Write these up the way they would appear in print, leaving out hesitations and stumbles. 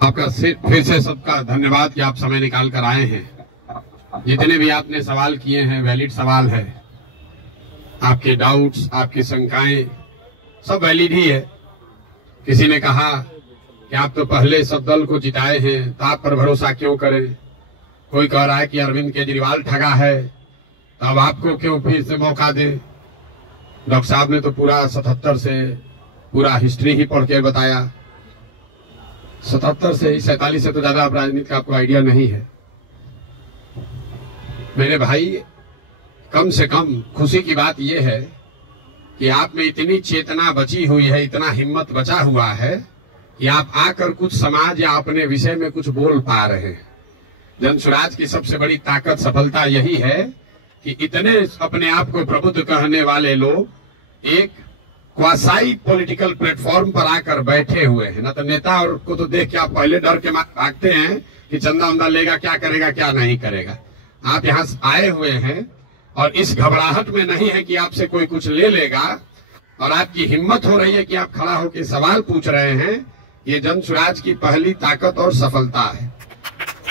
आपका फिर से सबका धन्यवाद कि आप समय निकाल कर आए हैं। जितने भी आपने सवाल किए हैं वैलिड सवाल है, आपके डाउट्स, आपकी शंकाएं सब वैलिड ही है। किसी ने कहा कि आप तो पहले सब दल को जिताए हैं तो आप पर भरोसा क्यों करें। कोई कह रहा है कि अरविंद केजरीवाल ठगा है तो अब आपको क्यों फिर से मौका दे। डॉक्टर साहब ने तो पूरा 77 से पूरा हिस्ट्री ही पढ़ के बताया। 77 से 47 से तो ज्यादा आप राजनीति का आपको आइडिया नहीं है। मेरे भाई, कम से कम खुशी की बात यह है कि आप में इतनी चेतना बची हुई है, इतना हिम्मत बचा हुआ है कि आप आकर कुछ समाज या अपने विषय में कुछ बोल पा रहे हैं। जन स्वराज की सबसे बड़ी ताकत, सफलता यही है कि इतने अपने आप को प्रबुद्ध कहने वाले लोग एक क्वासाई पॉलिटिकल प्लेटफॉर्म पर आकर बैठे हुए हैं। न तो नेता और को तो देख के आप पहले डर के भागते हैं कि चंदा उंदा लेगा, क्या करेगा क्या नहीं करेगा। आप यहाँ आए हुए हैं और इस घबराहट में नहीं है कि आपसे कोई कुछ ले लेगा, और आपकी हिम्मत हो रही है कि आप खड़ा होकर सवाल पूछ रहे हैं। ये जन स्वराज की पहली ताकत और सफलता है।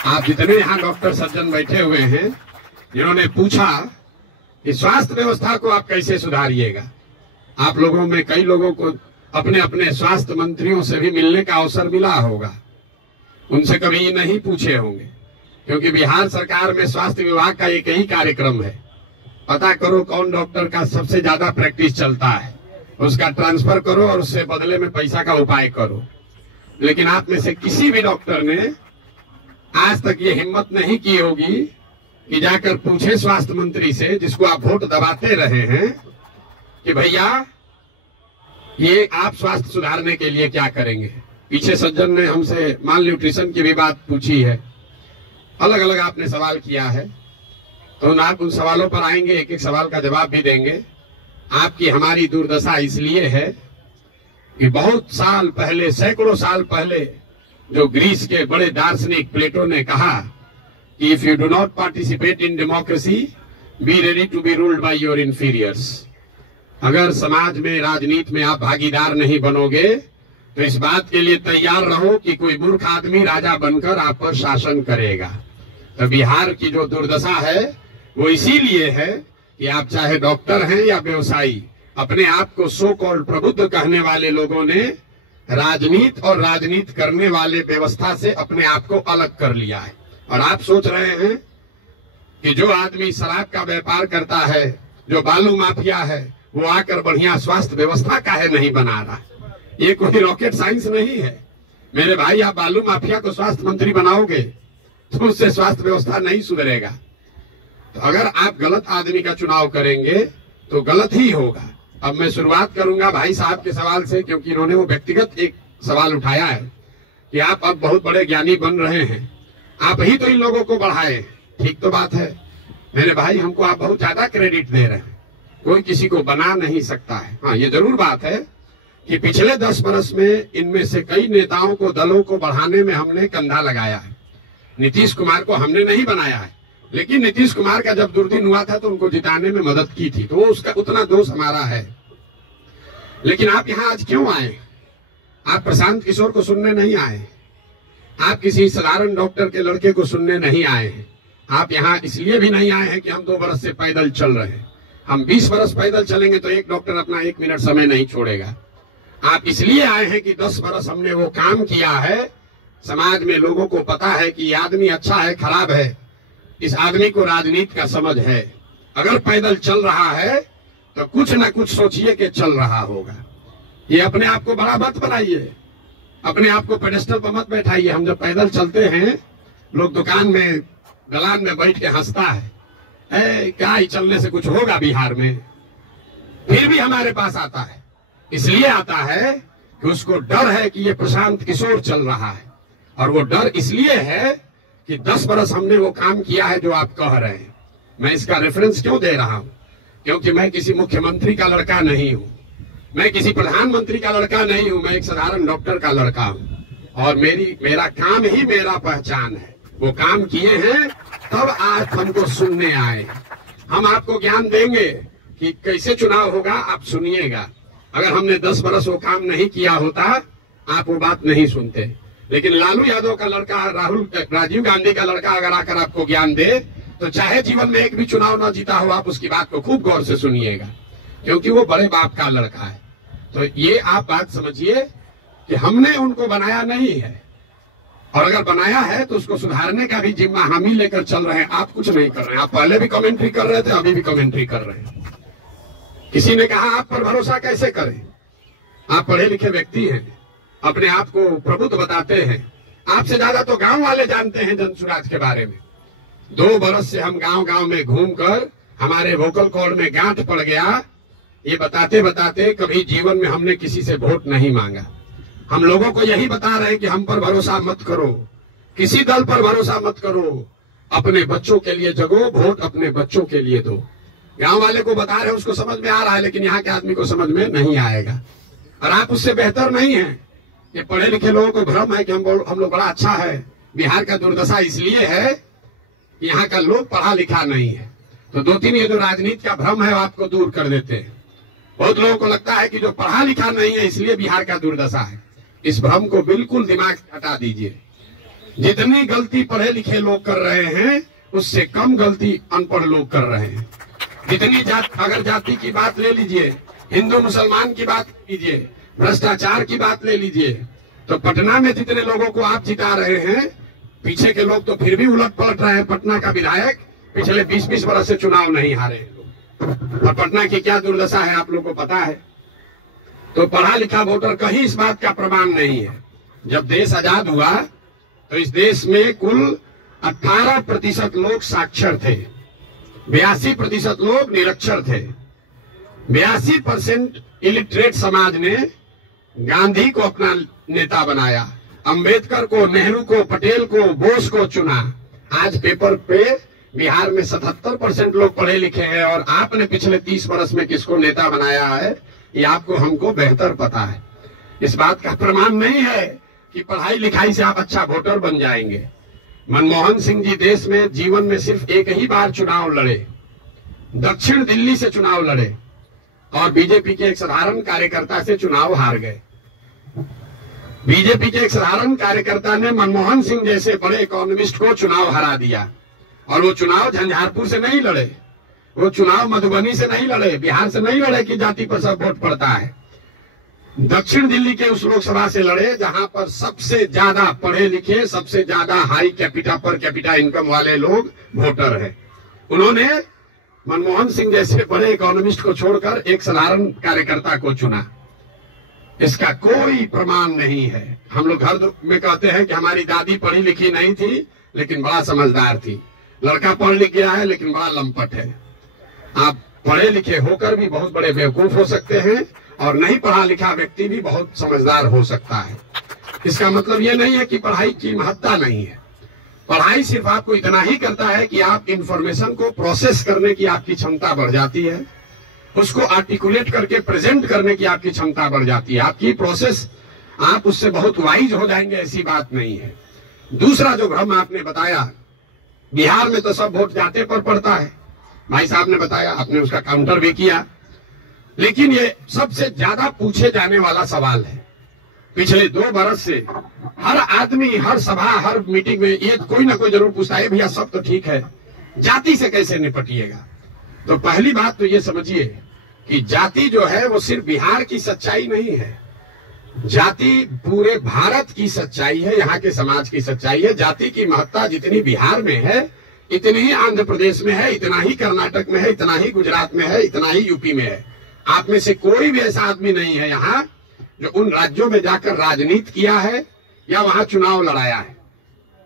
आप जितने यहाँ डॉक्टर सज्जन बैठे हुए हैं जिन्होंने पूछा कि स्वास्थ्य व्यवस्था को आप कैसे सुधारिएगा, आप लोगों में कई लोगों को अपने अपने स्वास्थ्य मंत्रियों से भी मिलने का अवसर मिला होगा। उनसे कभी नहीं पूछे होंगे, क्योंकि बिहार सरकार में स्वास्थ्य विभाग का एक ही कार्यक्रम है, पता करो कौन डॉक्टर का सबसे ज्यादा प्रैक्टिस चलता है, उसका ट्रांसफर करो और उससे बदले में पैसा का उपाय करो। लेकिन आप में से किसी भी डॉक्टर ने आज तक ये हिम्मत नहीं की होगी कि जाकर पूछे स्वास्थ्य मंत्री से, जिसको आप वोट दबाते रहे हैं, कि भैया ये आप स्वास्थ्य सुधारने के लिए क्या करेंगे। पीछे सज्जन ने हमसे माल न्यूट्रिशन की भी बात पूछी है, अलग अलग आपने सवाल किया है, तो आप उन सवालों पर आएंगे, एक एक सवाल का जवाब भी देंगे। आपकी हमारी दुर्दशा इसलिए है कि बहुत साल पहले, सैकड़ों साल पहले, जो ग्रीस के बड़े दार्शनिक प्लेटो ने कहा कि if you do not participate in democracy, be ready to be ruled by your inferiors. अगर समाज में, राजनीति में आप भागीदार नहीं बनोगे तो इस बात के लिए तैयार रहो कि कोई मूर्ख आदमी राजा बनकर आप पर शासन करेगा। तो बिहार की जो दुर्दशा है वो इसीलिए है कि आप चाहे डॉक्टर हैं या व्यवसायी, अपने आप को सो कॉल्ड प्रबुद्ध कहने वाले लोगों ने राजनीति और राजनीति करने वाले व्यवस्था से अपने आप को अलग कर लिया है। और आप सोच रहे हैं कि जो आदमी शराब का व्यापार करता है, जो बालू माफिया है, वो आकर बढ़िया स्वास्थ्य व्यवस्था काहे नहीं बना रहा। ये कोई रॉकेट साइंस नहीं है मेरे भाई। आप बालू माफिया को स्वास्थ्य मंत्री बनाओगे तो उससे स्वास्थ्य व्यवस्था नहीं सुधरेगा। तो अगर आप गलत आदमी का चुनाव करेंगे तो गलत ही होगा। अब मैं शुरुआत करूंगा भाई साहब के सवाल से, क्योंकि इन्होंने वो व्यक्तिगत एक सवाल उठाया है कि आप अब बहुत बड़े ज्ञानी बन रहे हैं, आप ही तो इन लोगों को बढ़ाए। ठीक तो बात है मेरे भाई, हमको आप बहुत ज्यादा क्रेडिट दे रहे हैं। कोई किसी को बना नहीं सकता है। हाँ, ये जरूर बात है कि पिछले 10 वर्ष में इनमें से कई नेताओं को, दलों को बढ़ाने में हमने कंधा लगाया है। नीतीश कुमार को हमने नहीं बनाया है, लेकिन नीतीश कुमार का जब दुर्दिन हुआ था तो उनको जिताने में मदद की थी, तो वो उसका उतना दोष हमारा है। लेकिन आप यहाँ आज क्यों आए? आप प्रशांत किशोर को सुनने नहीं आए, आप किसी साधारण डॉक्टर के लड़के को सुनने नहीं आए हैं। आप यहाँ इसलिए भी नहीं आए हैं कि हम 2 वर्ष से पैदल चल रहे हैं। हम 20 वर्ष पैदल चलेंगे तो एक डॉक्टर अपना 1 मिनट समय नहीं छोड़ेगा। आप इसलिए आए हैं कि 10 वर्ष हमने वो काम किया है, समाज में लोगों को पता है कि ये आदमी अच्छा है, खराब है, इस आदमी को राजनीति का समझ है। अगर पैदल चल रहा है तो कुछ ना कुछ सोचिए कि चल रहा होगा। ये अपने आप को बड़ा मत बनाइए, अपने आप को पेडेस्टल पर मत बैठाइए। हम जब पैदल चलते हैं, लोग दुकान में, दलान में बैठ के हंसता है, क्या ही चलने से कुछ होगा बिहार में। फिर भी हमारे पास आता है, इसलिए आता है कि उसको डर है कि ये प्रशांत किशोर चल रहा है। और वो डर इसलिए है कि 10 वर्ष हमने वो काम किया है जो आप कह रहे हैं। मैं इसका रेफरेंस क्यों दे रहा हूं? क्योंकि मैं किसी मुख्यमंत्री का लड़का नहीं हूं, मैं किसी प्रधानमंत्री का लड़का नहीं हूं, मैं एक साधारण डॉक्टर का लड़का हूं। और मेरा काम ही मेरा पहचान है। वो काम किए हैं तब आज हमको सुनने आए। हम आपको ज्ञान देंगे कि कैसे चुनाव होगा, आप सुनिएगा। अगर हमने 10 वर्ष वो काम नहीं किया होता, आप वो बात नहीं सुनते। लेकिन लालू यादव का लड़का राजीव गांधी का लड़का अगर आकर आपको ज्ञान दे तो चाहे जीवन में एक भी चुनाव न जीता हो, आप उसकी बात को खूब गौर से सुनिएगा, क्योंकि वो बड़े बाप का लड़का है। तो ये आप बात समझिए कि हमने उनको बनाया नहीं है, और अगर बनाया है तो उसको सुधारने का भी जिम्मा हम ही लेकर चल रहे हैं। आप कुछ नहीं कर रहे हैं। आप पहले भी कमेंट्री कर रहे थे, अभी भी कमेंट्री कर रहे हैं। किसी ने कहा आप पर भरोसा कैसे करें, आप पढ़े लिखे व्यक्ति हैं, अपने आप को प्रबुद्ध बताते हैं, आपसे ज्यादा तो गांव वाले जानते हैं जनसुराज के बारे में। 2 बरस से हम गांव गांव में घूमकर हमारे वोकल कॉर्ड में गांठ पड़ गया, ये बताते बताते कभी जीवन में हमने किसी से वोट नहीं मांगा। हम लोगों को यही बता रहे हैं कि हम पर भरोसा मत करो, किसी दल पर भरोसा मत करो, अपने बच्चों के लिए जगो, वोट अपने बच्चों के लिए दो। गांव वाले को बता रहे हैं, उसको समझ में आ रहा है, लेकिन यहाँ के आदमी को समझ में नहीं आएगा। और आप उससे बेहतर नहीं हैं। ये पढ़े लिखे लोगों को भ्रम है कि हम लोग बड़ा अच्छा है। बिहार का दुर्दशा इसलिए है कि यहाँ का लोग पढ़ा लिखा नहीं है। तो 2-3 ये जो राजनीति का भ्रम है, आपको दूर कर देते हैं। बहुत लोगों को लगता है कि जो पढ़ा लिखा नहीं है इसलिए बिहार का दुर्दशा है। इस भ्रम को बिल्कुल दिमाग से हटा दीजिए। जितनी गलती पढ़े लिखे लोग कर रहे हैं, उससे कम गलती अनपढ़ लोग कर रहे हैं। जितनी अगर जाति की बात ले लीजिए, हिंदू मुसलमान की बात लीजिए, भ्रष्टाचार की बात ले लीजिए, तो पटना में जितने लोगों को आप जिता रहे हैं, पीछे के लोग तो फिर भी उलट पलट रहे हैं। पटना का विधायक पिछले 20-20 वर्ष से चुनाव नहीं हारे हैं। और पटना की क्या दुर्दशा है आप लोग को पता है। तो पढ़ा लिखा वोटर कहीं इस बात का प्रमाण नहीं है। जब देश आजाद हुआ तो इस देश में कुल 18% लोग साक्षर थे, 82% लोग निरक्षर थे। 82% इलिटरेट समाज ने गांधी को अपना नेता बनाया, अंबेडकर को, नेहरू को, पटेल को, बोस को चुना। आज पेपर पे बिहार में 77% लोग पढ़े लिखे हैं, और आपने पिछले 30 वर्ष में किसको नेता बनाया है ये आपको हमको बेहतर पता है। इस बात का प्रमाण नहीं है कि पढ़ाई लिखाई से आप अच्छा वोटर बन जाएंगे। मनमोहन सिंह जी देश में जीवन में सिर्फ एक ही बार चुनाव लड़े, दक्षिण दिल्ली से चुनाव लड़े, और बीजेपी के एक साधारण कार्यकर्ता से चुनाव हार गए। बीजेपी के एक साधारण कार्यकर्ता ने मनमोहन सिंह जैसे बड़े इकोनॉमिस्ट को चुनाव हरा दिया। और वो चुनाव झंझारपुर से नहीं लड़े, वो चुनाव मधुबनी से नहीं लड़े, बिहार से नहीं लड़े कि जाति पर सब वोट पड़ता है। दक्षिण दिल्ली के उस लोकसभा से लड़े जहां पर सबसे ज्यादा पढ़े लिखे, सबसे ज्यादा high capita per capita income वाले लोग वोटर हैं। उन्होंने मनमोहन सिंह जैसे बड़े इकोनॉमिस्ट को छोड़कर एक साधारण कार्यकर्ता को चुना। इसका कोई प्रमाण नहीं है। हम लोग घर में कहते हैं कि हमारी दादी पढ़ी लिखी नहीं थी लेकिन बड़ा समझदार थी, लड़का पढ़ लिख गया है लेकिन बड़ा लंपट है। आप पढ़े लिखे होकर भी बहुत बड़े बेवकूफ हो सकते हैं, और नहीं पढ़ा लिखा व्यक्ति भी बहुत समझदार हो सकता है। इसका मतलब ये नहीं है कि पढ़ाई की महत्ता नहीं है। पढ़ाई सिर्फ आपको इतना ही करता है कि आप इंफॉर्मेशन को प्रोसेस करने की आपकी क्षमता बढ़ जाती है, उसको आर्टिकुलेट करके प्रेजेंट करने की आपकी क्षमता बढ़ जाती है। आपकी प्रोसेस, आप उससे बहुत वाइज हो जाएंगे, ऐसी बात नहीं है। दूसरा जो भ्रम आपने बताया, बिहार में तो सब वोट जाते पर पड़ता है, भाई साहब ने बताया, आपने उसका काउंटर भी किया। लेकिन ये सबसे ज्यादा पूछे जाने वाला सवाल है। पिछले 2 बरस से हर आदमी, हर सभा, हर मीटिंग में ये कोई ना कोई जरूर पूछता है, भैया सब तो ठीक है, जाति से कैसे निपटिएगा। तो पहली बात तो ये समझिए कि जाति जो है वो सिर्फ बिहार की सच्चाई नहीं है, जाति पूरे भारत की सच्चाई है, यहाँ के समाज की सच्चाई है। जाति की महत्ता जितनी बिहार में है, इतनी ही आंध्र प्रदेश में है, इतना ही कर्नाटक में है, इतना ही गुजरात में है, इतना ही यूपी में है। आप में से कोई भी ऐसा आदमी नहीं है यहाँ जो उन राज्यों में जाकर राजनीति किया है या वहां चुनाव लड़ाया है।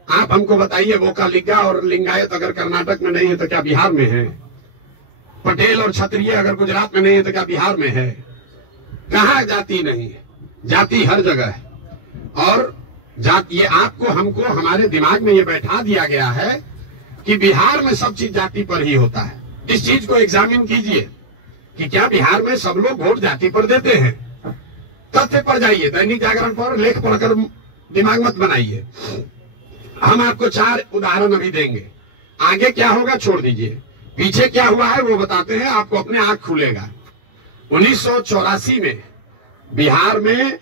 आप हमको बताइए, वोकालिगा और लिंगायत अगर कर्नाटक में नहीं है तो क्या बिहार में है? पटेल और क्षत्रिय अगर गुजरात में नहीं है तो क्या बिहार में है? कहाँ जाति नहीं है? जाति हर जगह है। और ये आपको हमको हमारे दिमाग में ये बैठा दिया गया है कि बिहार में सब चीज जाति पर ही होता है। इस चीज को एग्जामिन कीजिए कि क्या बिहार में सब लोग वोट जाति पर देते हैं। तथ्य पर जाइए, दैनिक जागरण पर लेख पढ़कर दिमाग मत बनाइए। हम आपको 4 उदाहरण अभी देंगे, आगे क्या होगा छोड़ दीजिए, पीछे क्या हुआ है वो बताते हैं, आपको अपने आंख खुलेगा। 1984 में बिहार में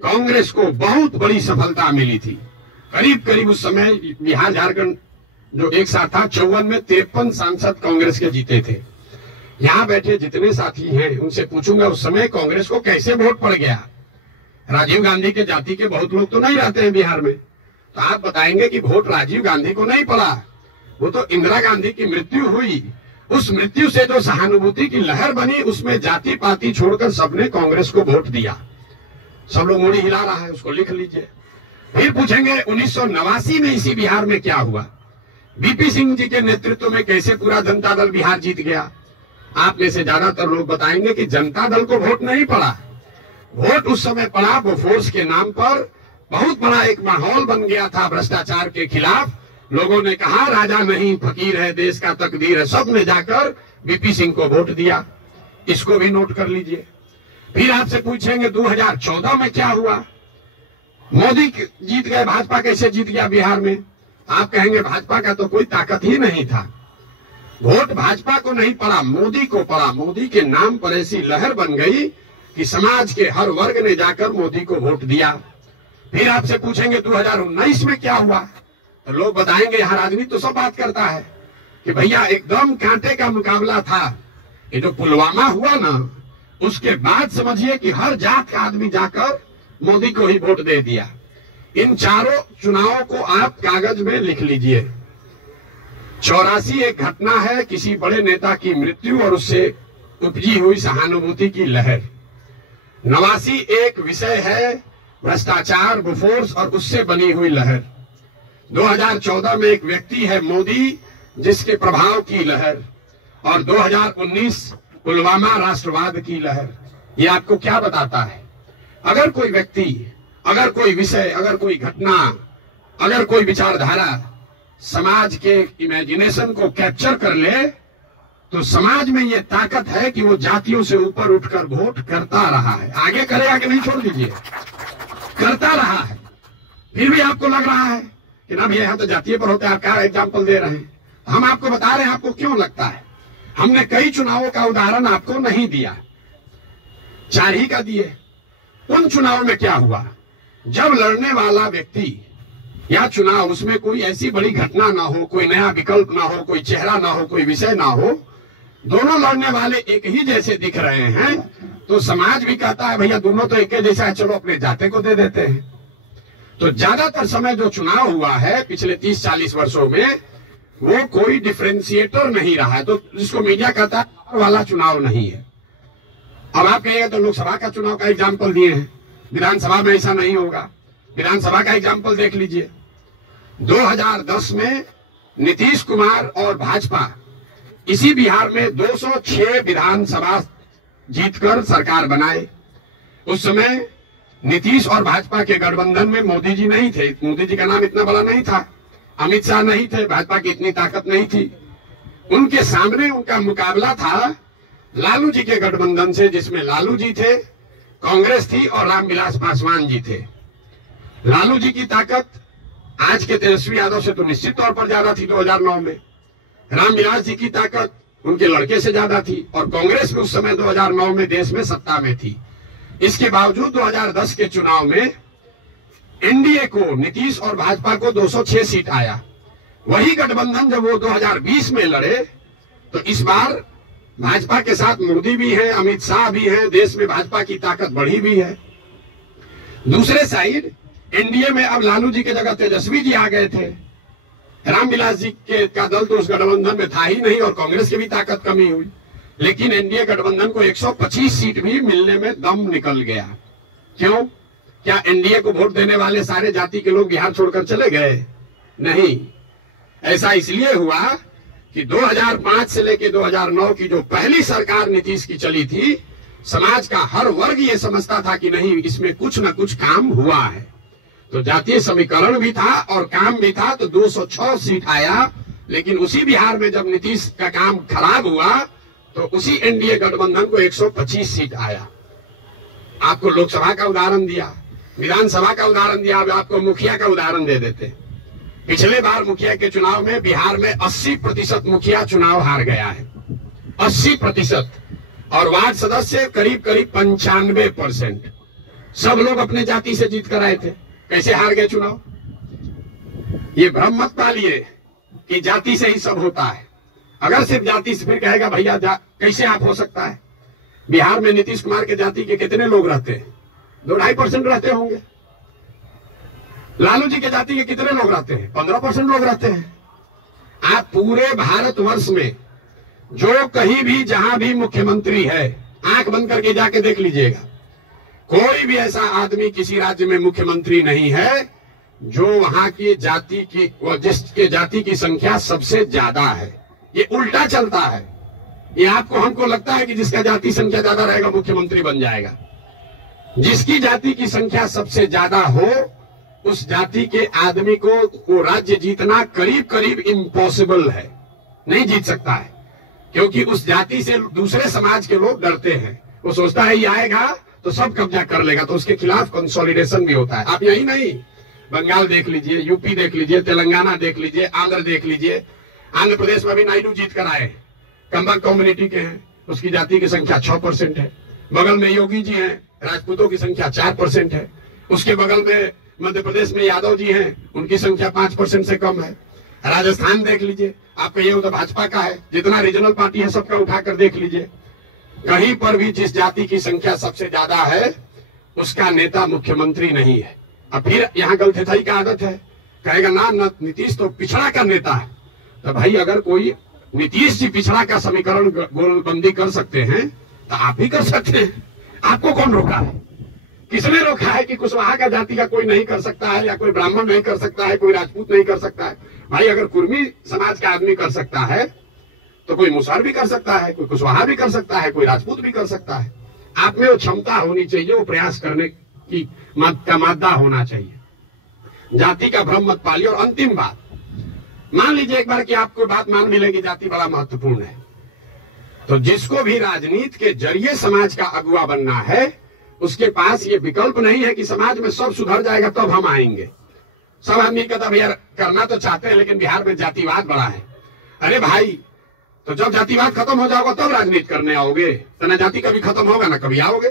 कांग्रेस को बहुत बड़ी सफलता मिली थी। करीब करीब उस समय बिहार झारखंड जो एक साथ था 54 में 53 सांसद कांग्रेस के जीते थे। यहाँ बैठे जितने साथी हैं उनसे पूछूंगा उस समय कांग्रेस को कैसे वोट पड़ गया। राजीव गांधी के जाति के बहुत लोग तो नहीं रहते हैं बिहार में, तो आप बताएंगे कि वोट राजीव गांधी को नहीं पड़ा, वो तो इंदिरा गांधी की मृत्यु हुई। उस मृत्यु से जो सहानुभूति की लहर बनी उसमें जाति पाति छोड़कर सबने कांग्रेस को वोट दिया। सब लोग मोड़ी हिला रहा है, उसको लिख लीजिए। फिर पूछेंगे 1989 में इसी बिहार में क्या हुआ, बीपी सिंह जी के नेतृत्व में कैसे पूरा जनता दल बिहार जीत गया। आप में से ज्यादातर लोग बताएंगे कि जनता दल को वोट नहीं पड़ा, वोट उस समय पड़ा बोफोर्स के नाम पर। बहुत बड़ा एक माहौल बन गया था भ्रष्टाचार के खिलाफ। लोगों ने कहा राजा नहीं फकीर है, देश का तकदीर है, सब ने जाकर बीपी सिंह को वोट दिया। इसको भी नोट कर लीजिए। फिर आपसे पूछेंगे 2014 में क्या हुआ, मोदी जीत गए, भाजपा कैसे जीत गया बिहार में। आप कहेंगे भाजपा का तो कोई ताकत ही नहीं था, वोट भाजपा को नहीं पड़ा, मोदी को पड़ा। मोदी के नाम पर ऐसी लहर बन गई कि समाज के हर वर्ग ने जाकर मोदी को वोट दिया। फिर आपसे पूछेंगे 2019 में क्या हुआ, तो लोग बताएंगे यहाँ राजनीति तो सब बात करता है कि भैया एकदम कांटे का मुकाबला था। ये जो पुलवामा हुआ ना, उसके बाद समझिए कि हर जात का आदमी जाकर मोदी को ही वोट दे दिया। इन चारों चुनावों को आप कागज में लिख लीजिए। 84 एक घटना है, किसी बड़े नेता की मृत्यु और उससे उपजी हुई सहानुभूति की लहर। 89 एक विषय है, भ्रष्टाचार बोफोर्स और उससे बनी हुई लहर। 2014 में एक व्यक्ति है मोदी, जिसके प्रभाव की लहर। और 2019 पुलवामा राष्ट्रवाद की लहर। ये आपको क्या बताता है, अगर कोई व्यक्ति, अगर कोई विषय, अगर कोई घटना, अगर कोई विचारधारा समाज के इमेजिनेशन को कैप्चर कर ले, तो समाज में ये ताकत है कि वो जातियों से ऊपर उठकर वोट करता रहा है। आगे करेगा कि नहीं, छोड़ दीजिए, करता रहा है। फिर भी आपको लग रहा है कि ना भैया यहाँ तो जातीय पर होता है, आप क्या एग्जाम्पल दे रहे हैं। हम आपको बता रहे हैं आपको क्यों लगता है। हमने कई चुनावों का उदाहरण आपको नहीं दिया, 4 ही का दिए। उन चुनावों में क्या हुआ, जब लड़ने वाला व्यक्ति या चुनाव, उसमें कोई ऐसी बड़ी घटना ना हो, कोई नया विकल्प ना हो, कोई चेहरा ना हो, कोई विषय ना हो, दोनों लड़ने वाले एक ही जैसे दिख रहे हैं, तो समाज भी कहता है भैया दोनों तो एक ही जैसा है, चलो अपने जाते को दे देते हैं। तो ज्यादातर समय जो चुनाव हुआ है पिछले 30-40 वर्षों में, वो कोई डिफरेंशिएटर नहीं रहा है। तो जिसको मीडिया कहता है वाला चुनाव नहीं है। अब आप कहिएगा तो लोकसभा का चुनाव का एग्जाम्पल दिए हैं, विधानसभा में ऐसा नहीं होगा। विधानसभा का एग्जाम्पल देख लीजिए। 2010 में नीतीश कुमार और भाजपा इसी बिहार में 206 विधानसभा जीतकर सरकार बनाए। उस समय नीतीश और भाजपा के गठबंधन में मोदी जी नहीं थे, मोदी जी का नाम इतना बड़ा नहीं था, अमित शाह नहीं थे, भाजपा की इतनी ताकत नहीं थी। उनके सामने उनका मुकाबला था लालू जी के गठबंधन से, जिसमें लालू जी थे, कांग्रेस थी और रामविलास पासवान जी थे। लालू जी की ताकत आज के तेजस्वी यादव से तो निश्चित तौर पर ज्यादा थी 2009 में। रामविलास जी की ताकत उनके लड़के से ज्यादा थी और कांग्रेस में उस समय 2009 में देश में सत्ता में थी। इसके बावजूद 2010 के चुनाव में एनडीए को, नीतीश और भाजपा को 206 सीट आया। वही गठबंधन जब वो 2020 में लड़े, तो इस बार भाजपा के साथ मोदी भी है, अमित शाह भी है, देश में भाजपा की ताकत बढ़ी भी है। दूसरे साइड एनडीए में अब लालू जी के जगह तेजस्वी जी आ गए थे। रामविलास जी के का दल तो उस गठबंधन में था ही नहीं और कांग्रेस की भी ताकत कमी हुई। लेकिन एनडीए गठबंधन को 125 सीट भी मिलने में दम निकल गया। क्यों? क्या एनडीए को वोट देने वाले सारे जाति के लोग बिहार छोड़कर चले गए? नहीं, ऐसा इसलिए हुआ कि 2005 से लेकर 2009 की जो पहली सरकार नीतीश की चली थी, समाज का हर वर्ग ये समझता था कि नहीं, इसमें कुछ न कुछ काम हुआ है। तो जातीय समीकरण भी था और काम भी था, तो 206 सीट आया। लेकिन उसी बिहार में जब नीतीश का काम खराब हुआ, तो उसी एनडीए गठबंधन को 125 सीट आया। आपको लोकसभा का उदाहरण दिया, विधानसभा का उदाहरण दिया, अब आपको मुखिया का उदाहरण दे देते। पिछले बार मुखिया के चुनाव में बिहार में 80% मुखिया चुनाव हार गया है, 80%। और वार्ड सदस्य करीब करीब 95%। सब लोग अपने जाति से जीत कर आए थे। कैसे हार गए चुनाव? ये भ्रम मत पालिए कि जाति से ही सब होता है। अगर सिर्फ जाति से, फिर कहेगा भैया कैसे आप हो सकता है। बिहार में नीतीश कुमार के जाति के कितने लोग रहते हैं? 2-2.5% रहते होंगे। लालू जी के जाति के कितने लोग रहते हैं? 15% लोग रहते हैं। आप पूरे भारतवर्ष में जो कहीं भी जहां भी मुख्यमंत्री है, आंख बंद करके जाके देख लीजिएगा, कोई भी ऐसा आदमी किसी राज्य में मुख्यमंत्री नहीं है जो वहां की जाति की, जिसके जाति की संख्या सबसे ज्यादा है। ये उल्टा चलता है। ये आपको हमको लगता है कि जिसका जाति संख्या ज्यादा रहेगा मुख्यमंत्री बन जाएगा। जिसकी जाति की संख्या सबसे ज्यादा हो, उस जाति के आदमी को राज्य जीतना करीब करीब इम्पॉसिबल है, नहीं जीत सकता है। क्योंकि उस जाति से दूसरे समाज के लोग डरते हैं। वो सोचता है ये आएगा तो सब कब्जा कर लेगा, तो उसके खिलाफ कंसोलिडेशन भी होता है। आप यही नहीं, बंगाल देख लीजिए, यूपी देख लीजिए, तेलंगाना देख लीजिए, आंध्र देख लीजिए। आंध्र प्रदेश में भी नायडू जीत कर आए, कंबक कम्युनिटी के हैं, उसकी जाति की संख्या 6% है। बगल में योगी जी हैं, राजपूतों की संख्या 4% है। उसके बगल में मध्य प्रदेश में यादव जी हैं, उनकी संख्या 5% से कम है। राजस्थान देख लीजिए, आप कहिए उधर भाजपा का है, जितना रीजनल पार्टी है सबका उठाकर देख लीजिए, कहीं पर भी जिस जाति की संख्या सबसे ज्यादा है उसका नेता मुख्यमंत्री नहीं है। अब फिर यहाँ गलथेथाई का आदत है, कहेगा ना नीतीश तो पिछड़ा का नेता है। तो भाई अगर कोई नीतीश जी पिछड़ा का समीकरण गोलबंदी कर सकते हैं तो आप भी कर सकते हैं। आपको कौन रोका है? किसने रोका है कि कुशवाहा का जाति का कोई नहीं कर सकता है, या कोई ब्राह्मण नहीं कर सकता है, कोई राजपूत नहीं कर सकता है? भाई अगर कुर्मी समाज का आदमी कर सकता है तो कोई मुसहर भी कर सकता है, कोई कुशवाहा भी कर सकता है, कोई राजपूत भी कर सकता है। आप में वो क्षमता होनी चाहिए, वो प्रयास करने की का मादा होना चाहिए। जाति का भ्रम मत पालिए। और अंतिम बात, मान लीजिए एक बार कि आपको बात मान भी लेगी जाति बड़ा महत्वपूर्ण है, तो जिसको भी राजनीति के जरिए समाज का अगुवा बनना है, उसके पास ये विकल्प नहीं है कि समाज में सब सुधर जाएगा तब हम आएंगे। सब आदमी कहता भैया करना तो चाहते हैं लेकिन बिहार में जातिवाद बड़ा है। अरे भाई, तो जब जातिवाद खत्म हो जाएगा तब राजनीति करने आओगे, तो ना जाति कभी खत्म होगा ना कभी आओगे।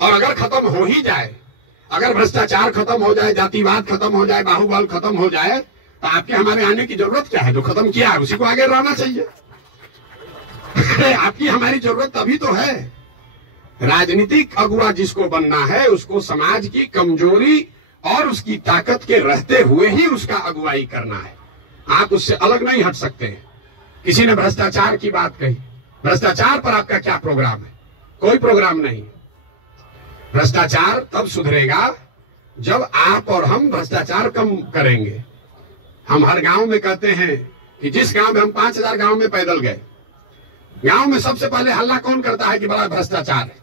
और अगर खत्म हो ही जाए, अगर भ्रष्टाचार खत्म हो जाए, जातिवाद खत्म हो जाए, बाहुबल खत्म हो जाए, तो आपके हमारे आने की जरूरत क्या है? जो खत्म किया है उसी को आगे रहना चाहिए। आपकी हमारी जरूरत तभी तो है। राजनीतिक अगुवा जिसको बनना है उसको समाज की कमजोरी और उसकी ताकत के रहते हुए ही उसका अगुवाई करना है। आप उससे अलग नहीं हट सकते। किसी ने भ्रष्टाचार की बात कही, भ्रष्टाचार पर आपका क्या प्रोग्राम है? कोई प्रोग्राम नहीं। भ्रष्टाचार तब सुधरेगा जब आप और हम भ्रष्टाचार कम करेंगे। हम हर गांव में कहते हैं कि जिस गांव में हम 5000 गांव में पैदल गए, गांव में सबसे पहले हल्ला कौन करता है कि बड़ा भ्रष्टाचार है,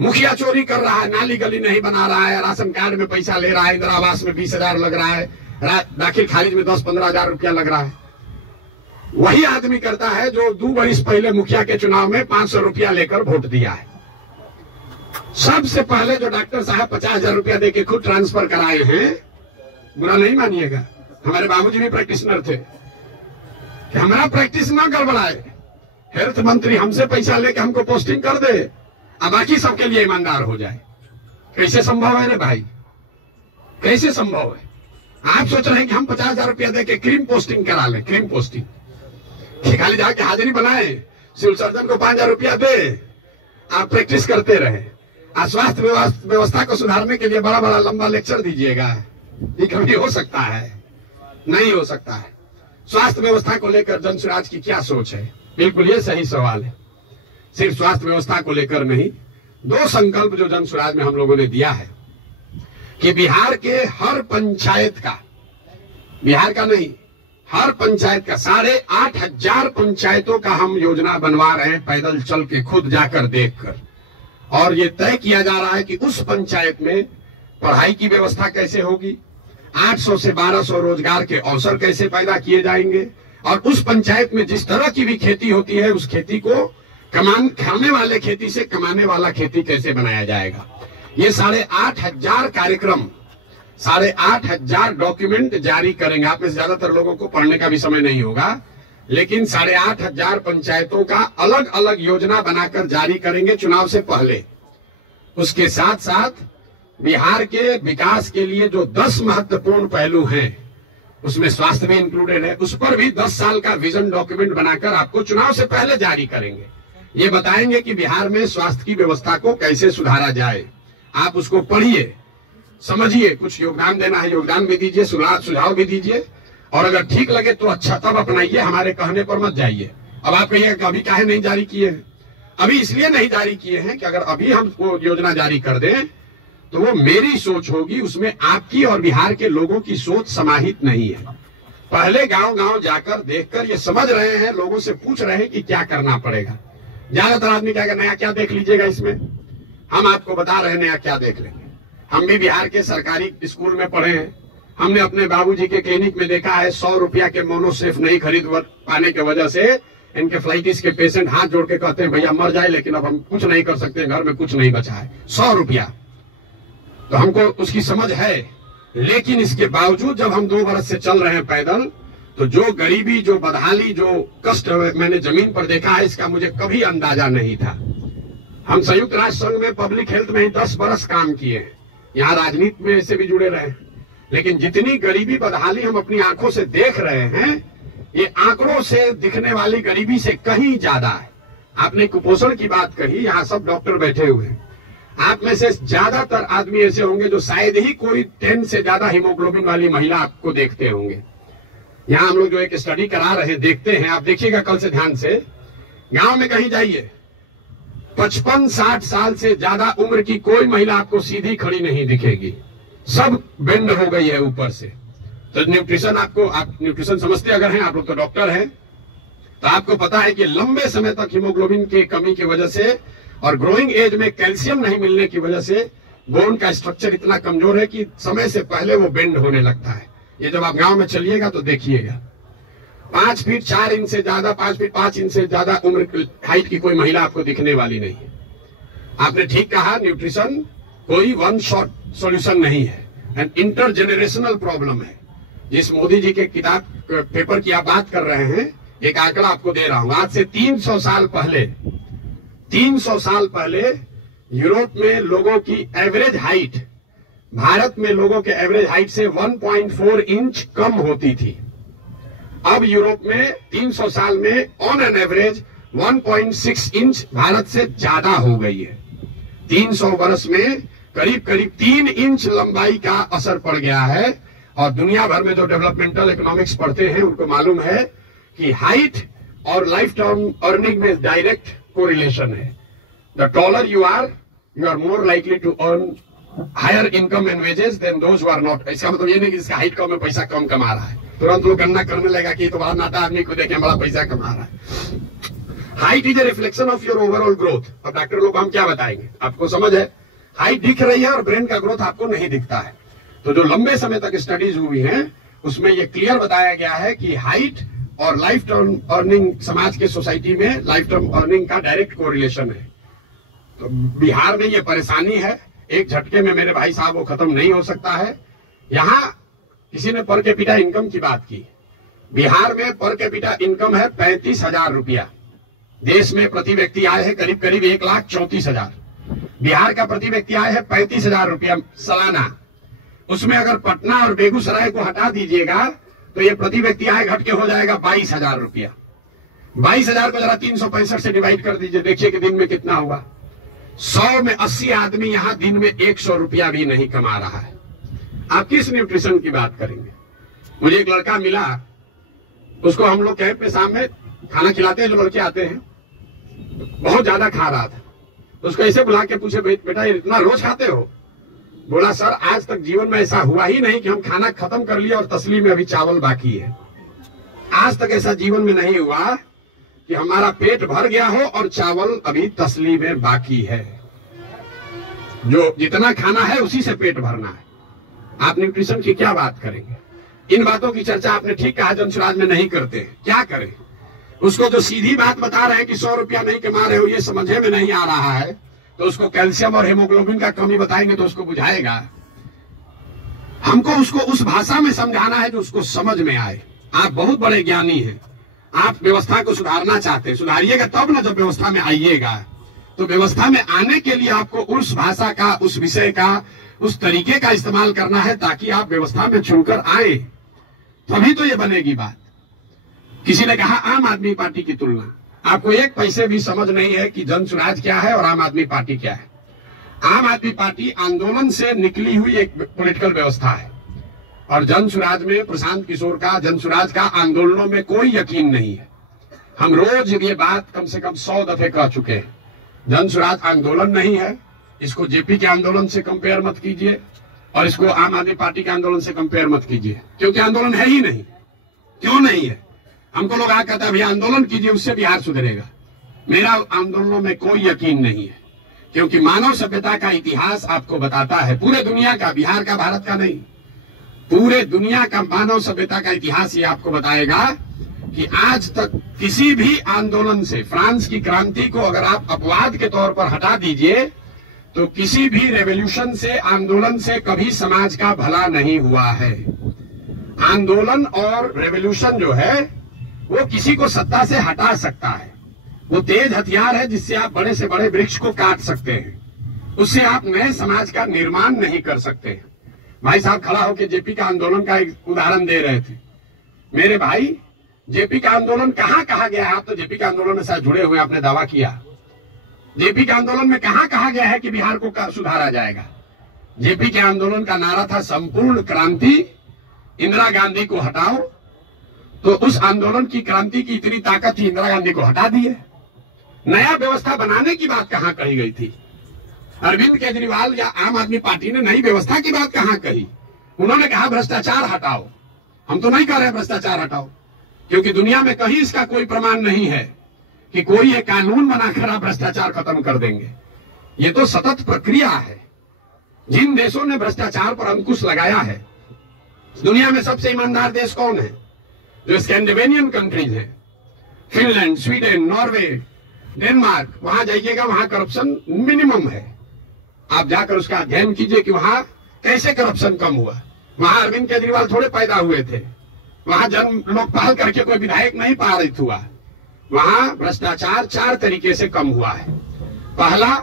मुखिया चोरी कर रहा है, नाली गली नहीं बना रहा है, राशन कार्ड में पैसा ले रहा है, इंदिरा आवास में 20,000 लग रहा है, दाखिल खारिज में 10-15 हजार रुपया लग रहा है। वही आदमी करता है जो 2 वर्ष पहले मुखिया के चुनाव में 500 रुपया लेकर वोट दिया है। सबसे पहले जो डॉक्टर साहब 50,000 रुपया देके खुद ट्रांसफर कराए हैं, बुरा नहीं मानिएगा, हमारे बाबूजी भी प्रैक्टिशनर थे, कि हमारा प्रैक्टिस ना गड़बड़ाए, हेल्थ मंत्री हमसे पैसा लेके हमको पोस्टिंग कर दे, अब बाकी सबके लिए ईमानदार हो जाए। कैसे संभव है रे भाई? कैसे संभव है? आप सोच रहे हैं कि हम 50,000 रुपया देके क्रीम पोस्टिंग करा लें, क्रीम पोस्टिंग खाली जाके हाजिरी बनाए, सिविल सर्जन को 5,000 रुपया दे, आप प्रैक्टिस करते रहे। स्वास्थ्य व्यवस्था को सुधारने के लिए बड़ा बड़ा लंबा लेक्चर दीजिएगा, ये कभी हो सकता है? नहीं हो सकता है। स्वास्थ्य व्यवस्था को लेकर जन स्वराज की क्या सोच है? बिल्कुल ये सही सवाल है। सिर्फ स्वास्थ्य व्यवस्था को लेकर नहीं, 2 संकल्प जो जन स्वराज में हम लोगों ने दिया है कि बिहार के हर पंचायत का, बिहार का नहीं, हर पंचायत का 8,500 पंचायतों का हम योजना बनवा रहे हैं, पैदल चल के खुद जाकर देखकर। और ये तय किया जा रहा है कि उस पंचायत में पढ़ाई की व्यवस्था कैसे होगी, 800 से 1200 रोजगार के अवसर कैसे पैदा किए जाएंगे, और उस पंचायत में जिस तरह की भी खेती होती है उस खेती को खाने वाले खेती से कमाने वाला खेती कैसे बनाया जाएगा। ये 8,500 कार्यक्रम, 8,500 डॉक्यूमेंट जारी करेंगे। आप में से ज्यादातर लोगों को पढ़ने का भी समय नहीं होगा, लेकिन 8,500 पंचायतों का अलग अलग योजना बनाकर जारी करेंगे चुनाव से पहले। उसके साथ साथ बिहार के विकास के लिए जो 10 महत्वपूर्ण पहलू हैं उसमें स्वास्थ्य भी इंक्लूडेड है। उस पर भी 10 साल का विजन डॉक्यूमेंट बनाकर आपको चुनाव से पहले जारी करेंगे। ये बताएंगे कि बिहार में स्वास्थ्य की व्यवस्था को कैसे सुधारा जाए। आप उसको पढ़िए, समझिए, कुछ योगदान देना है योगदान भी दीजिए, सुझाव भी दीजिए, और अगर ठीक लगे तो अच्छा तब अपनाइए, हमारे कहने पर मत जाइए। अब आप कहिए कि अभी काहे नहीं जारी किए हैं? अभी इसलिए नहीं जारी किए हैं कि अगर अभी हम वो योजना जारी कर दें तो वो मेरी सोच होगी, उसमें आपकी और बिहार के लोगों की सोच समाहित नहीं है। पहले गांव गांव जाकर देखकर ये समझ रहे हैं, लोगों से पूछ रहे हैं कि क्या करना पड़ेगा। ज्यादातर आदमी क्या नया क्या देख लीजिएगा इसमें, हम आपको बता रहे हैं नया क्या देख लेंगे। हम भी बिहार के सरकारी स्कूल में पढ़े हैं, हमने अपने बाबूजी के क्लिनिक में देखा है 100 रुपया के मोनोसेफ नहीं खरीद पाने की वजह से इनकेफ्लाइटिस के पेशेंट हाथ जोड़ के कहते हैं भैया मर जाए, लेकिन अब हम कुछ नहीं कर सकते, घर में कुछ नहीं बचा है, 100 रुपया। तो हमको उसकी समझ है, लेकिन इसके बावजूद जब हम 2 बरस से चल रहे हैं पैदल, तो जो गरीबी, जो बदहाली, जो कष्ट मैंने जमीन पर देखा है, इसका मुझे कभी अंदाजा नहीं था। हम संयुक्त राष्ट्र संघ में पब्लिक हेल्थ में ही 10 बरस काम किए हैं, यहाँ राजनीति में ऐसे भी जुड़े रहे, लेकिन जितनी गरीबी बदहाली हम अपनी आंखों से देख रहे हैं, ये आंकड़ों से दिखने वाली गरीबी से कहीं ज्यादा है। आपने कुपोषण की बात कही, यहाँ सब डॉक्टर बैठे हुए हैं, आप में से ज्यादातर आदमी ऐसे होंगे जो शायद ही कोई 10 से ज्यादा हीमोग्लोबिन वाली महिला आपको देखते होंगे। यहाँ हम लोग जो एक स्टडी करा रहे हैं, देखते हैं, आप देखिएगा कल से ध्यान से, गांव में कहीं जाइए, 55-60 साल से ज्यादा उम्र की कोई महिला आपको सीधी खड़ी नहीं दिखेगी, सब बेंड हो गई है ऊपर से। तो न्यूट्रिशन आप न्यूट्रिशन समझते अगर हैं, आप लोग तो डॉक्टर हैं, तो आपको पता है कि लंबे समय तक हीमोग्लोबिन की कमी की वजह से और ग्रोइंग एज में कैल्शियम नहीं मिलने की वजह से बोन का स्ट्रक्चर इतना कमजोर है कि समय से पहले वो बेंड होने लगता है। ये जब आप गांव में चलिएगा तो देखिएगा, 5 फीट 4 इंच से ज्यादा, 5 फीट 5 इंच से ज्यादा उम्र हाइट की कोई महिला आपको दिखने वाली नहीं है। आपने ठीक कहा, न्यूट्रिशन कोई वन शॉट सॉल्यूशन नहीं है, एंड इंटरजेनरेशनल प्रॉब्लम है। जिस मोदी जी के किताब पेपर की आप बात कर रहे हैं, एक आंकड़ा आपको दे रहा हूं, आज से 300 साल पहले यूरोप में लोगों की एवरेज हाइट भारत में लोगों के एवरेज हाइट से 1.4 इंच कम होती थी। अब यूरोप में 300 साल में on an average 1.6 inch Bharat से ज्यादा हो गई है। 300 वर्ष में करीब करीब 3 इंच लंबाई का असर पड़ गया है। और दुनिया भर में जो डेवलपमेंटल इकोनॉमिक्स पढ़ते हैं उनको मालूम है कि हाइट और लाइफ टाइम अर्निंग में डायरेक्ट कोरिलेशन है। The taller you are more likely to earn higher income and wages than those who are not. इसका मतलब ये नहीं कि जिसका हाइट कम है पैसा कम कमा रहा है, तुरंत लोग गणना करने लगा कि तो बड़ा नाटा आदमी को देखें बड़ा पैसा कमा रहा है। Height is a reflection of your overall growth. अब डॉक्टर लोग हम क्या बताएंगे, आपको समझ है, हाइट दिख रही है और ब्रेन का ग्रोथ आपको नहीं दिखता है। तो जो लंबे समय तक स्टडीज हुई हैं उसमें यह क्लियर बताया गया है कि हाइट और लाइफ टर्म अर्निंग, समाज के सोसाइटी में लाइफ टर्म अर्निंग का डायरेक्ट कोरिलेशन है। तो बिहार में ये परेशानी है, एक झटके में मेरे भाई साहब वो खत्म नहीं हो सकता है। यहाँ किसी ने पर कैपिटा इनकम की बात की, बिहार में पर कैपिटा इनकम है 35,000 रुपया। देश में प्रति व्यक्ति आय है करीब करीब 1,34,000। बिहार का प्रति व्यक्ति आय है 35,000 रुपया सालाना। उसमें अगर पटना और बेगूसराय को हटा दीजिएगा तो ये प्रति व्यक्ति आय घट के हो जाएगा 22,000 रुपया। 22,000 को जरा 365 से डिवाइड कर दीजिए, देखिए कि दिन में कितना हुआ। 100 में 80 आदमी यहाँ दिन में 100 रुपया भी नहीं कमा रहा है। आप किस न्यूट्रिशन की बात करेंगे। मुझे एक लड़का मिला, उसको हम लोग कैंप में शाम में खाना खिलाते हैं, जो लड़के आते हैं, बहुत ज्यादा खा रहा था। तो उसको ऐसे बुला के पूछे, बेटा ये इतना रोज खाते हो? बोला सर आज तक जीवन में ऐसा हुआ ही नहीं कि हम खाना खत्म कर लिया और तसली में अभी चावल बाकी है। आज तक ऐसा जीवन में नहीं हुआ कि हमारा पेट भर गया हो और चावल अभी तसली में बाकी है। जो जितना खाना है उसी से पेट भरना है। आप न्यूट्रिशन की क्या बात करेंगे। इन बातों की चर्चा आपने ठीक कहा जनसुराज में नहीं करते। क्या करें, उसको जो सीधी बात बता रहे हैं कि 100 रुपया नहीं कमा रहे हो, ये समझे में नहीं आ रहा है, तो उसको कैल्शियम और हेमोग्लोबिन का कमी बताएंगे तो उसको बुझाएगा। हमको उसको उस भाषा में समझाना है जो उसको समझ में आए। आप बहुत बड़े ज्ञानी हैं, आप व्यवस्था को सुधारना चाहते हैं, सुधारिएगा तब ना, जब व्यवस्था में आइएगा। तो व्यवस्था में आने के लिए आपको उस भाषा का, उस विषय का, उस तरीके का इस्तेमाल करना है ताकि आप व्यवस्था में चुनकर आए। तभी तो ये बनेगी बात। किसी ने कहा आम आदमी पार्टी की तुलना, आपको एक पैसे भी समझ नहीं है कि जन सुराज क्या है और आम आदमी पार्टी क्या है। आम आदमी पार्टी आंदोलन से निकली हुई एक पॉलिटिकल व्यवस्था है और जन सुराज में प्रशांत किशोर का, जन सुराज का आंदोलनों में कोई यकीन नहीं है। हम रोज ये बात कम से कम 100 दफे कह चुके हैं। जन सुराज आंदोलन नहीं है, इसको जेपी के आंदोलन से कंपेयर मत कीजिए और इसको आम आदमी पार्टी के आंदोलन से कंपेयर मत कीजिए, क्योंकि आंदोलन है ही नहीं। क्यों नहीं है? हमको लोग आ कहते हैं भैया आंदोलन कीजिए उससे बिहार सुधरेगा। मेरा आंदोलनों में कोई यकीन नहीं है, क्योंकि मानव सभ्यता का इतिहास आपको बताता है, पूरे दुनिया का, बिहार का, भारत का नहीं, पूरे दुनिया का मानव सभ्यता का इतिहास ये आपको बताएगा कि आज तक किसी भी आंदोलन से, फ्रांस की क्रांति को अगर आप अपवाद के तौर पर हटा दीजिए तो किसी भी रेवोल्यूशन से, आंदोलन से कभी समाज का भला नहीं हुआ है। आंदोलन और रेवोल्यूशन जो है वो किसी को सत्ता से हटा सकता है। वो तेज हथियार है जिससे आप बड़े से बड़े वृक्ष को काट सकते हैं, उससे आप नए समाज का निर्माण नहीं कर सकते। भाई साहब खड़ा होकर जेपी का आंदोलन का एक उदाहरण दे रहे थे। मेरे भाई, जेपी का आंदोलन कहाँ कहा गया है? आप तो जेपी के आंदोलन में साथ जुड़े हुए, आपने दावा किया। जेपी के आंदोलन में कहाँ कहा गया है कि बिहार को सुधारा जाएगा? जेपी के आंदोलन का नारा था संपूर्ण क्रांति, इंदिरा गांधी को हटाओ। तो उस आंदोलन की, क्रांति की इतनी ताकत थी, इंदिरा गांधी को हटा दिए। नया व्यवस्था बनाने की बात कहाँ कही गई थी? अरविंद केजरीवाल या आम आदमी पार्टी ने नई व्यवस्था की बात कहाँ कही? उन्होंने कहा भ्रष्टाचार हटाओ। हम तो नहीं कह रहे भ्रष्टाचार हटाओ, क्योंकि दुनिया में कहीं इसका कोई प्रमाण नहीं है कि कोई एक कानून बनाकर आप भ्रष्टाचार खत्म कर देंगे। ये तो सतत प्रक्रिया है। जिन देशों ने भ्रष्टाचार पर अंकुश लगाया है, दुनिया में सबसे ईमानदार देश कौन है? जो स्कैंडिनेवियन कंट्रीज है, फिनलैंड, स्वीडन, नॉर्वे, डेनमार्क। वहां जाइएगा, वहां करप्शन मिनिमम है। आप जाकर उसका अध्ययन कीजिए कि वहां कैसे करप्शन कम हुआ। वहां अरविंद केजरीवाल थोड़े पैदा हुए थे, वहां जन्म लोग पहल करके कोई विधायक नहीं पारित हुआ। वहां भ्रष्टाचार 4 तरीके से कम हुआ है। पहला,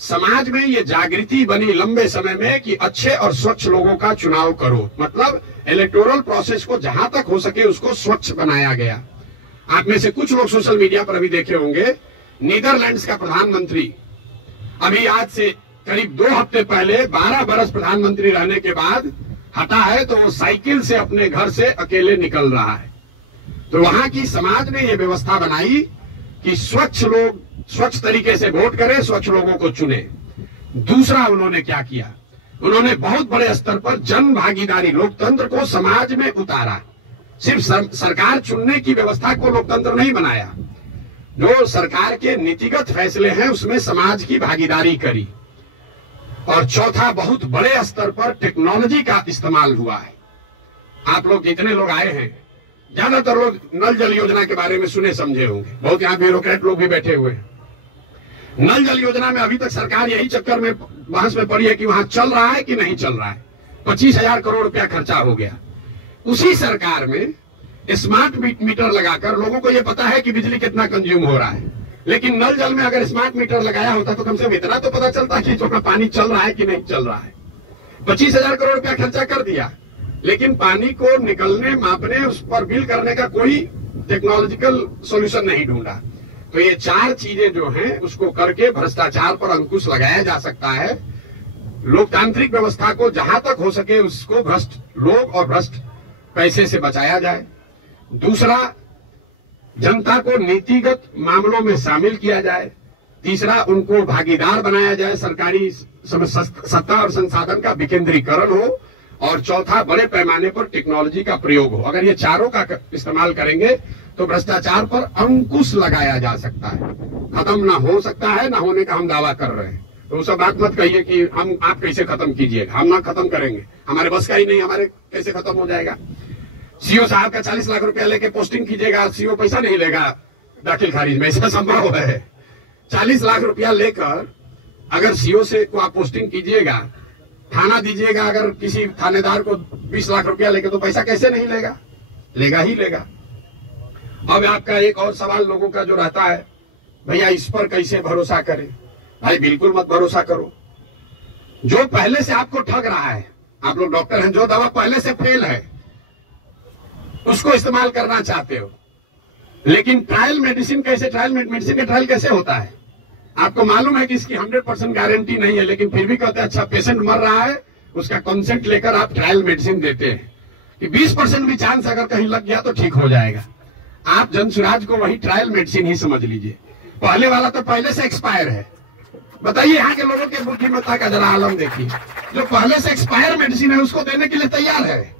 समाज में ये जागृति बनी लंबे समय में कि अच्छे और स्वच्छ लोगों का चुनाव करो, मतलब इलेक्टोरल प्रोसेस को जहां तक हो सके उसको स्वच्छ बनाया गया। आप में से कुछ लोग सोशल मीडिया पर अभी देखे होंगे, नीदरलैंड्स का प्रधानमंत्री अभी आज से करीब 2 हफ्ते पहले 12 बरस प्रधानमंत्री रहने के बाद हटा है, तो वो साइकिल से अपने घर से अकेले निकल रहा है। तो वहां की समाज ने यह व्यवस्था बनाई कि स्वच्छ लोग स्वच्छ तरीके से वोट करें, स्वच्छ लोगों को चुने। दूसरा उन्होंने क्या किया? उन्होंने बहुत बड़े स्तर पर जन भागीदारी, लोकतंत्र को समाज में उतारा। सिर्फ सरकार चुनने की व्यवस्था को लोकतंत्र नहीं बनाया, जो सरकार के नीतिगत फैसले हैं उसमें समाज की भागीदारी करी। और चौथा, बहुत बड़े स्तर पर टेक्नोलॉजी का इस्तेमाल हुआ है। आप लोग जितने लोग आए हैं, ज्यादातर लोग नल जल योजना के बारे में सुने समझे होंगे, बहुत यहाँ ब्यूरोक्रेट लोग भी बैठे हुए हैं। नल जल योजना में अभी तक सरकार यही चक्कर में बहस में पड़ी है कि वहां चल रहा है कि नहीं चल रहा है। 25,000 करोड़ रुपया खर्चा हो गया। उसी सरकार में स्मार्ट मीटर लगाकर लोगों को यह पता है कि बिजली कितना कंज्यूम हो रहा है, लेकिन नल जल में अगर स्मार्ट मीटर लगाया होता तो कम से कम इतना तो पता चलता कि जो पानी चल रहा है कि नहीं चल रहा है। 25,000 करोड़ रुपया खर्चा कर दिया, लेकिन पानी को निकलने, मापने, उस पर बिल करने का कोई टेक्नोलॉजिकल सॉल्यूशन नहीं ढूंढा। तो ये 4 चीजें जो हैं उसको करके भ्रष्टाचार पर अंकुश लगाया जा सकता है। लोकतांत्रिक व्यवस्था को जहां तक हो सके उसको भ्रष्ट लोग और भ्रष्ट पैसे से बचाया जाए। दूसरा, जनता को नीतिगत मामलों में शामिल किया जाए। तीसरा, उनको भागीदार बनाया जाए, सरकारी सत्ता और संसाधन का विकेंद्रीकरण हो। और चौथा, बड़े पैमाने पर टेक्नोलॉजी का प्रयोग हो। अगर ये चारों का इस्तेमाल करेंगे तो भ्रष्टाचार पर अंकुश लगाया जा सकता है। खत्म ना हो सकता है, ना होने का हम दावा कर रहे हैं। तो सब बात मत कहिए कि आप कैसे खत्म कीजिएगा, हम ना खत्म करेंगे, हमारे बस का ही नहीं, हमारे कैसे खत्म हो जाएगा। सीओ साहब का 40 लाख रुपया लेके पोस्टिंग कीजिएगा, सीओ पैसा नहीं लेगा दाखिल खारिज में, ऐसा संभव है? 40 लाख रुपया लेकर अगर सीओ से को आप पोस्टिंग कीजिएगा, थाना दीजिएगा, अगर किसी थानेदार को 20 लाख रुपया लेके, तो पैसा कैसे नहीं लेगा? लेगा ही लेगा। अब आपका एक और सवाल लोगों का जो रहता है, भैया इस पर कैसे भरोसा करें? भाई बिल्कुल मत भरोसा करो। जो पहले से आपको ठग रहा है, आप लोग डॉक्टर हैं, जो दवा पहले से फेल है उसको इस्तेमाल करना चाहते हो। लेकिन ट्रायल मेडिसिन कैसे, ट्रायल मेडिसिन का ट्रायल कैसे होता है? आपको मालूम है कि इसकी 100% गारंटी नहीं है, लेकिन फिर भी कहते हैं अच्छा पेशेंट मर रहा है, उसका कंसेंट लेकर आप ट्रायल मेडिसिन देते हैं कि 20% भी चांस अगर कहीं लग गया तो ठीक हो जाएगा। आप जनसुराज को वही ट्रायल मेडिसिन ही समझ लीजिए। पहले वाला तो पहले से एक्सपायर है। बताइए यहाँ के लोगों के बुद्धिमत्ता का जरा आलम देखिए। जो पहले से एक्सपायर मेडिसिन है उसको देने के लिए तैयार है,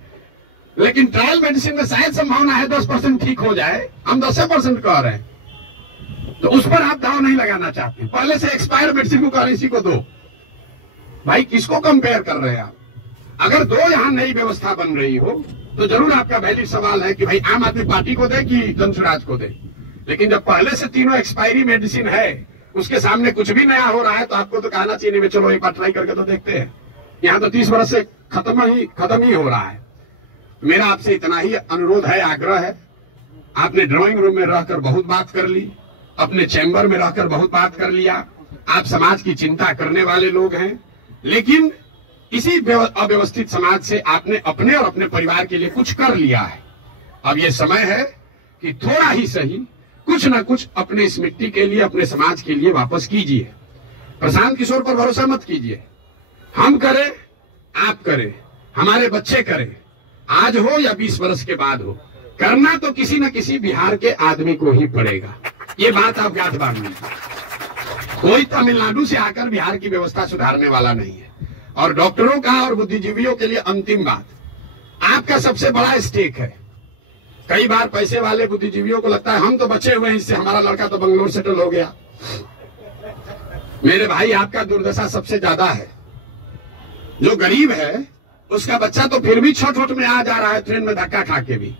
लेकिन ट्रायल मेडिसिन में शायद संभावना है 10% ठीक हो जाए, हम 10% कह रहे हैं, तो उस पर आप दाव नहीं लगाना चाहते। पहले से एक्सपायर मेडिसिन को कह रहे इसी को दो। भाई किसको कंपेयर कर रहे हैं आप? अगर दो यहाँ नई व्यवस्था बन रही हो तो जरूर आपका वैलिड सवाल है कि भाई आम आदमी पार्टी को दे कि जनसुराज को दे। लेकिन जब पहले से तीनों एक्सपायरी मेडिसिन है, उसके सामने कुछ भी नया हो रहा है, तो आपको तो कहना चाहिए नहीं, चलो एक बार ट्राई करके तो देखते हैं। यहाँ तो 30 वर्ष से खत्म ही हो रहा है। मेरा आपसे इतना ही अनुरोध है, आग्रह है। आपने ड्राइंग रूम में रहकर बहुत बात कर ली, अपने चैम्बर में रहकर बहुत बात कर लिया, आप समाज की चिंता करने वाले लोग हैं, लेकिन इसी अव्यवस्थित समाज से आपने अपने और अपने परिवार के लिए कुछ कर लिया है। अब ये समय है कि थोड़ा ही सही कुछ ना कुछ अपने इस मिट्टी के लिए, अपने समाज के लिए वापस कीजिए। प्रशांत किशोर पर भरोसा मत कीजिए। हम करें, आप करें, हमारे बच्चे करें, आज हो या 20 वर्ष के बाद हो, करना तो किसी न किसी बिहार के आदमी को ही पड़ेगा। ये बात आप याद बांध लीजिए। कोई तमिलनाडु से आकर बिहार की व्यवस्था सुधारने वाला नहीं है। और डॉक्टरों का और बुद्धिजीवियों के लिए अंतिम बात, आपका सबसे बड़ा स्टेक है। कई बार पैसे वाले बुद्धिजीवियों को लगता है हम तो बचे हुए हैं, इससे हमारा लड़का तो बंगलोर सेटल हो गया। मेरे भाई, आपका दुर्दशा सबसे ज्यादा है। जो गरीब है उसका बच्चा तो फिर भी छठ में आ जा रहा है, ट्रेन में धक्का खा के भी।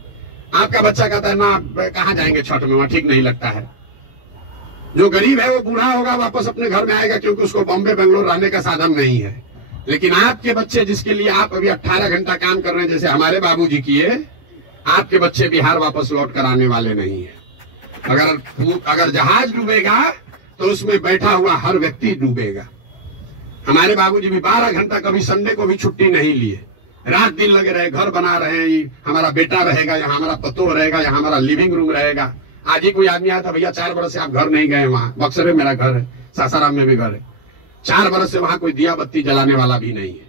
आपका बच्चा कहता है ना, कहां जाएंगे छठ में, वहां ठीक नहीं लगता है। जो गरीब है वो बूढ़ा होगा, वापस अपने घर में आएगा, क्योंकि उसको बॉम्बे बेंगलोर रहने का साधन नहीं है। लेकिन आपके बच्चे, जिसके लिए आप अभी 18 घंटा काम कर रहे हैं, जैसे हमारे बाबूजी किए, आपके बच्चे बिहार वापस लौट कर आने वाले नहीं है। अगर जहाज डूबेगा तो उसमें बैठा हुआ हर व्यक्ति डूबेगा। हमारे बाबूजी भी 12 घंटा, कभी संडे को भी छुट्टी नहीं लिए, रात दिन लगे रहे, घर बना रहे हैं, हमारा बेटा रहेगा, यहाँ हमारा पतोह रहेगा, यहाँ हमारा लिविंग रूम रहेगा। आज ही कोई आदमी आया था, भैया 4 बरस से आप घर नहीं गए, वहां बक्सर में मेरा घर है, सासाराम में भी घर है, 4 बरस से वहां कोई दिया बत्ती जलाने वाला भी नहीं है।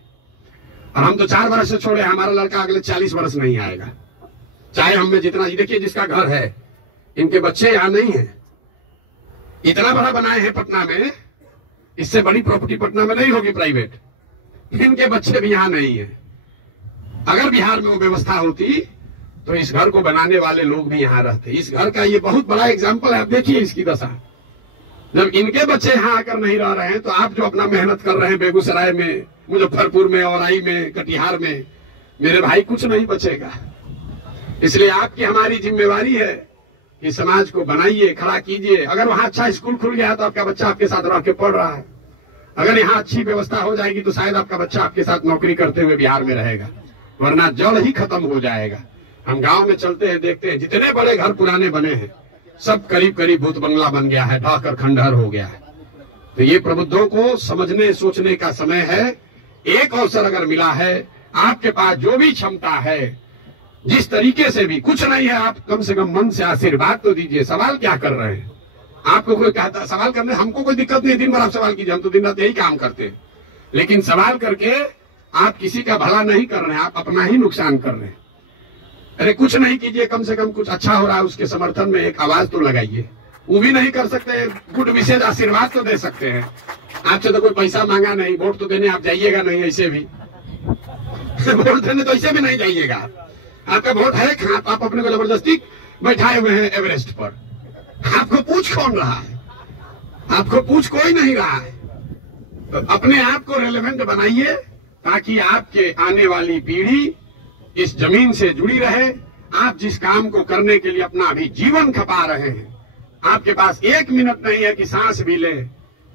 और हम तो 4 बरस से छोड़े, हमारा लड़का अगले 40 बरस नहीं आएगा, चाहे हमें जितना। देखिए जिसका घर है, इनके बच्चे यहाँ नहीं है, इतना बड़ा बनाए हैं पटना में, इससे बड़ी प्रॉपर्टी पटना में नहीं होगी प्राइवेट, इनके बच्चे भी यहाँ नहीं है। अगर बिहार में वो व्यवस्था होती तो इस घर को बनाने वाले लोग भी यहाँ रहते। इस घर का ये बहुत बड़ा एग्जाम्पल है, आप देखिए इसकी दशा। जब इनके बच्चे यहाँ आकर नहीं रह रहे हैं, तो आप जो अपना मेहनत कर रहे हैं बेगूसराय में, मुजफ्फरपुर में, औराई में, कटिहार में, मेरे भाई कुछ नहीं बचेगा। इसलिए आपकी हमारी जिम्मेवारी है कि समाज को बनाइए, खड़ा कीजिए। अगर वहां अच्छा स्कूल खुल गया तो आपका बच्चा आपके साथ रह के पढ़ रहा है। अगर यहाँ अच्छी व्यवस्था हो जाएगी तो शायद आपका बच्चा आपके साथ नौकरी करते हुए बिहार में रहेगा, वरना जड़ ही खत्म हो जाएगा। हम गांव में चलते हैं, देखते हैं जितने बड़े घर पुराने बने हैं, सब करीब करीब भूत बंगला बन गया है, ढहकर खंडहर हो गया है। तो ये प्रबुद्धों को समझने सोचने का समय है। एक अवसर अगर मिला है, आपके पास जो भी क्षमता है, जिस तरीके से भी, कुछ नहीं है, आप कम से कम मन से आशीर्वाद तो दीजिए। सवाल क्या कर रहे हैं? आपको कोई कहता सवाल करने, हमको कोई दिक्कत नहीं, दिन भर आप सवाल कीजिए, हम तो दिन रात यही काम करते हैं। लेकिन सवाल करके आप किसी का भला नहीं कर रहे हैं, आप अपना ही नुकसान कर रहे हैं। अरे कुछ नहीं कीजिए, कम से कम कुछ अच्छा हो रहा है उसके समर्थन में एक आवाज तो लगाइए। वो भी नहीं कर सकते, गुड विशेष आशीर्वाद तो दे सकते हैं। आपसे तो कोई पैसा मांगा नहीं, वोट तो देने आप जाइएगा नहीं, ऐसे भी वोट देने तो ऐसे भी नहीं जाइएगा। आपका वोट है, आप अपने को जबरदस्ती बैठाए हुए हैं एवरेस्ट पर। आपको पूछ कौन रहा है? आपको पूछ कोई नहीं रहा है। तो अपने आप को रेलेवेंट बनाइए, ताकि आपके आने वाली पीढ़ी इस जमीन से जुड़ी रहे। आप जिस काम को करने के लिए अपना अभी जीवन खपा रहे हैं, आपके पास 1 मिनट नहीं है कि सांस भी ले।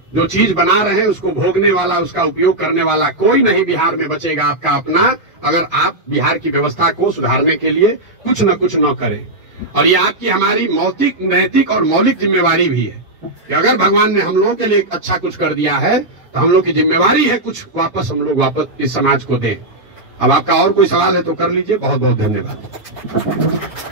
जो चीज बना रहे हैं उसको भोगने वाला, उसका उपयोग करने वाला कोई नहीं बिहार में बचेगा आपका अपना, अगर आप बिहार की व्यवस्था को सुधारने के लिए कुछ न कुछ न करें। और ये आपकी हमारी मौतिक, नैतिक और मौलिक जिम्मेवारी भी है कि अगर भगवान ने हम लोगों के लिए अच्छा कुछ कर दिया है, तो हम लोग की जिम्मेवारी है कुछ वापस हम लोग वापस इस समाज को दें। अब आपका और कोई सवाल है तो कर लीजिए। बहुत बहुत धन्यवाद।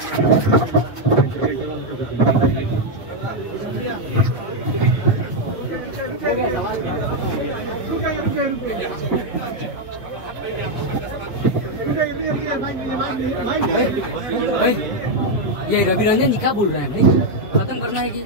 ये रवि रंजन जी क्या बोल रहे हैं भाई, खत्म करना है कि